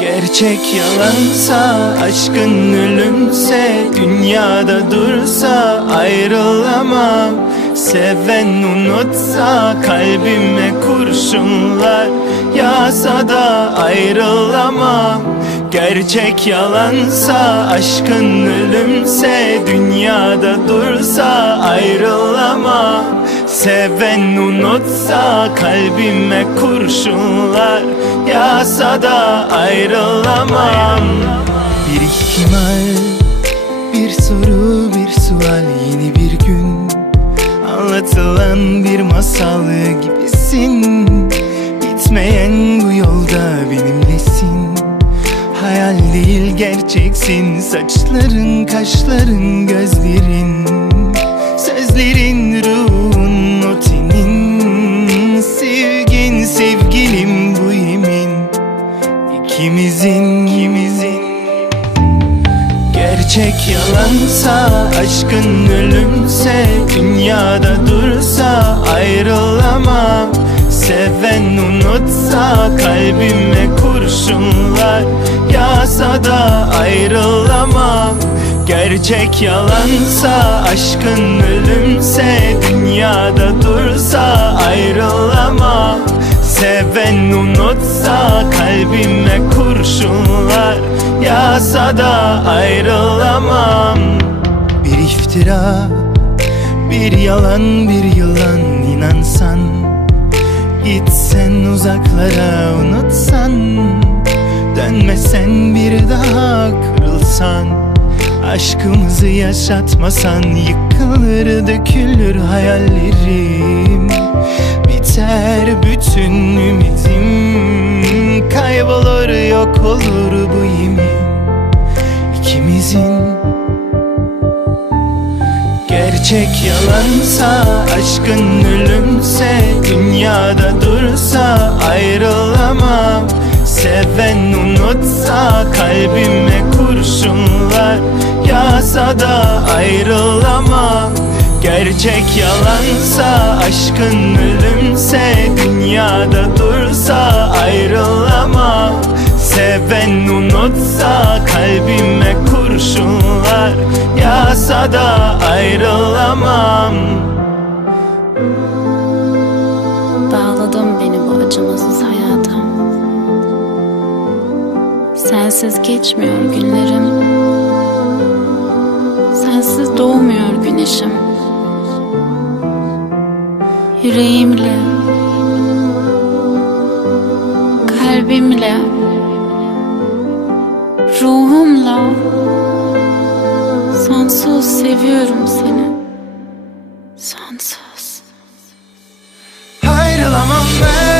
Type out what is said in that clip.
Gerçek yalansa aşkın ölümse Dünyada dursa ayrılamam. Seven unutsa kalbime kurşunlar Yağsa da ayrılamam. Gerçek yalansa aşkın ölümse Dünyada dursa ayrılamam Seven unutsa kalbime kurşunlar. Yağsa da ayrılamam. Bir ihtimal, bir soru, bir sual Yeni bir gün. Anlatılan bir masal gibisin. Bitmeyen bu yolda benimlesin. Hayal değil gerçeksin. Saçların, kaşların, gözlerin İkimizin, ikimizin Gerçek yalansa aşkın ölümse Dünyada dursa ayrılamam. Seven unutsa kalbime kurşunlar Yağsa da ayrılamam. Gerçek yalansa aşkın ölümse Dünyada dursa ayrılamam. Seven unutsa kalbime kurşunlar Yağsa da ayrılamam. Bir iftira, bir yalan, bir yılan inansan Gitsen uzaklara unutsan Dönmesen bir daha kırılsan Aşkımızı yaşatmasan Yıkılır dökülür hayallerim. Biter bütün Kaybolur yok olur bu yemin İkimizin. Gerçek yalansa aşkın ölümse Dünyada dursa ayrılamam. Seven unutsa kalbime kurşunlar Yağsa da ayrılamam Gerçek yalansa aşkın ölümse Dünyada dursa ayrılamam Seven unutsa kalbime kurşunlar Yağsa da ayrılamam. Bağladın beni bu acımasız hayata Sensiz geçmiyor günlerim. Sensiz doğmuyor güneşim Yüreğimle Kalbimle Ruhumla Sonsuz seviyorum seni. Sonsuz. Ayrılamam ben